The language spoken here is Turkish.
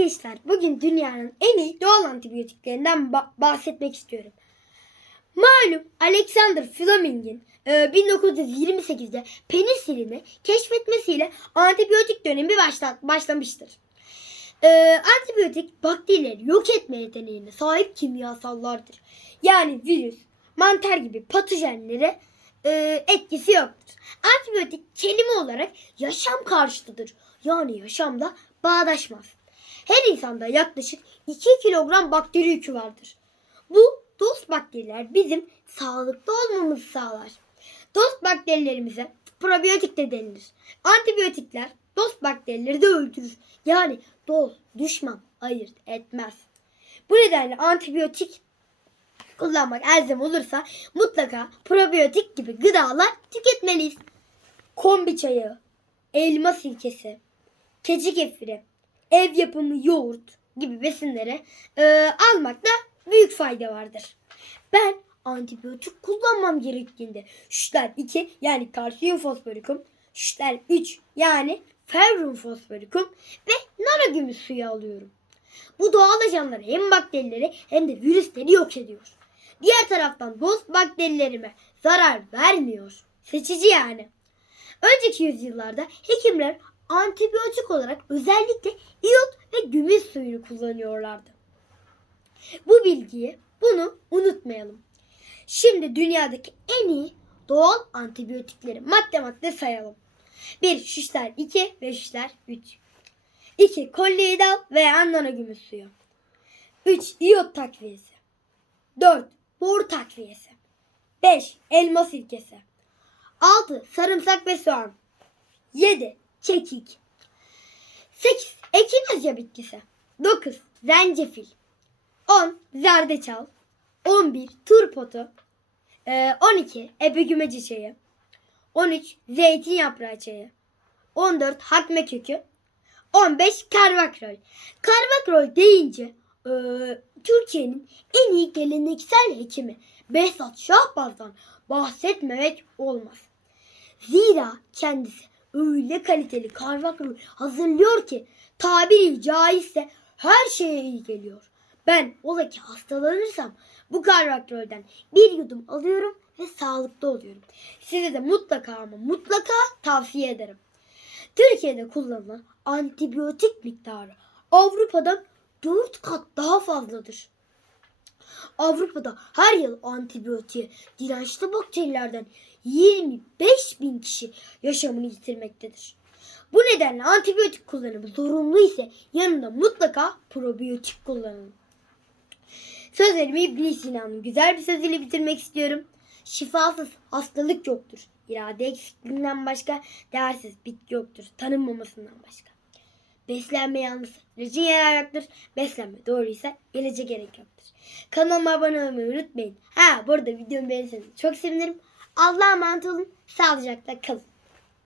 Arkadaşlar bugün dünyanın en iyi doğal antibiyotiklerinden ba- bahsetmek istiyorum. Malum Alexander Fleming'in e, 1928'de penisilini keşfetmesiyle antibiyotik dönemi başla- başlamıştır. E, antibiyotik bakterileri yok etme yeteneğine sahip kimyasallardır. Yani virüs, mantar gibi patojenlere e, etkisi yoktur. Antibiyotik kelime olarak yaşam karşıtıdır. Yani yaşamda bağdaşmaz. Her insanda yaklaşık 2 kilogram bakteri yükü vardır. Bu dost bakteriler bizim sağlıklı olmamızı sağlar. Dost bakterilerimize probiyotik de denilir. Antibiyotikler dost bakterileri de öldürür. Yani dost, düşman ayırt etmez. Bu nedenle antibiyotik kullanmak elzem olursa mutlaka probiyotik gibi gıdalar tüketmeliyiz. Kombi çayı, elma sirkesi, keçi kefiri, ev yapımı yoğurt gibi besinleri e, almakta büyük fayda vardır. Ben antibiyotik kullanmam gerektiğinde şişler 2 yani kalsiyum fosforikum, şişler 3 yani ferrum fosforikum ve nano gümüş suyu alıyorum. Bu doğal ajanlar hem bakterileri hem de virüsleri yok ediyor. Diğer taraftan dost bakterilerime zarar vermiyor. Seçici yani. Önceki yüzyıllarda hekimler antibiyotik olarak özellikle iyot ve gümüş suyunu kullanıyorlardı. Bu bilgiyi bunu unutmayalım. Şimdi dünyadaki en iyi doğal antibiyotikleri madde madde sayalım. 1. Şişler 2 ve şişler 3. 2. Kolloidal veya nano gümüş suyu. 3. İyot takviyesi. 4. Bor takviyesi. 5. Elma sirkesi. 6. Sarımsak ve soğan. 7. Kekik. 8. Ekinezya bitkisi. 9. Zencefil. 10. Zerdeçal. 11. Turpotu. Ee, 12. Epigümeci çayı. 13. Zeytin yaprağı çayı. 14. Hakme kökü. 15. Karvakrol. Karvakrol deyince e, Türkiye'nin en iyi geleneksel hekimi Behzat Şahbaz'dan bahsetmemek olmaz. Zira kendisi öyle kaliteli karvakrol hazırlıyor ki tabiri caizse her şeye iyi geliyor. Ben ola ki hastalanırsam bu karvakrolden bir yudum alıyorum ve sağlıklı oluyorum. Size de mutlaka ama mutlaka tavsiye ederim. Türkiye'de kullanılan antibiyotik miktarı Avrupa'dan 4 kat daha fazladır. Avrupa'da her yıl antibiyotiğe dirençli bakterilerden 25 bin kişi yaşamını yitirmektedir. Bu nedenle antibiyotik kullanımı zorunlu ise yanında mutlaka probiyotik kullanın. Sözlerimi İbn Sina'nın güzel bir sözüyle bitirmek istiyorum. Şifasız hastalık yoktur. İrade eksikliğinden başka değersiz bitki yoktur. Tanınmamasından başka. Beslenme yalnız ilacın yarayacaktır. Beslenme doğruysa ilaca gerek yoktur. Kanalıma abone olmayı unutmayın. Ha bu arada videomu beğenirseniz çok sevinirim. Allah'a emanet olun. Sağlıcakla kalın.